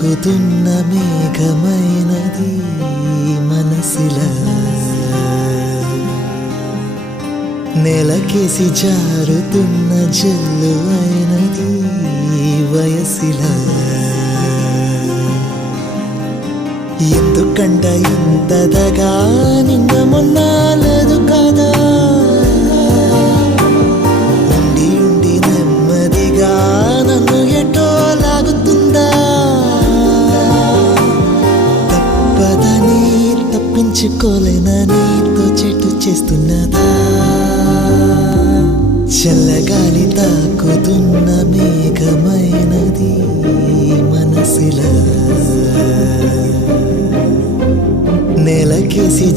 తాకుతున్న మేఘమైనది మనసిలా నెలకేసి జారుతున్న జల్లు అయినది వయసిలా ఎందుకంట ఇంతదగా నిన్న మొన్న లేదు కదా ఉండి ఉండి నెమ్మదిగా నన్ను ఎటో లాగుతుందా తప్పదని తప్పించుకోలేనని చెట్టు చేస్తున్నదా చల్లగాలి తాకుతున్న మేఘమైనది మనసిలా నెలకేసి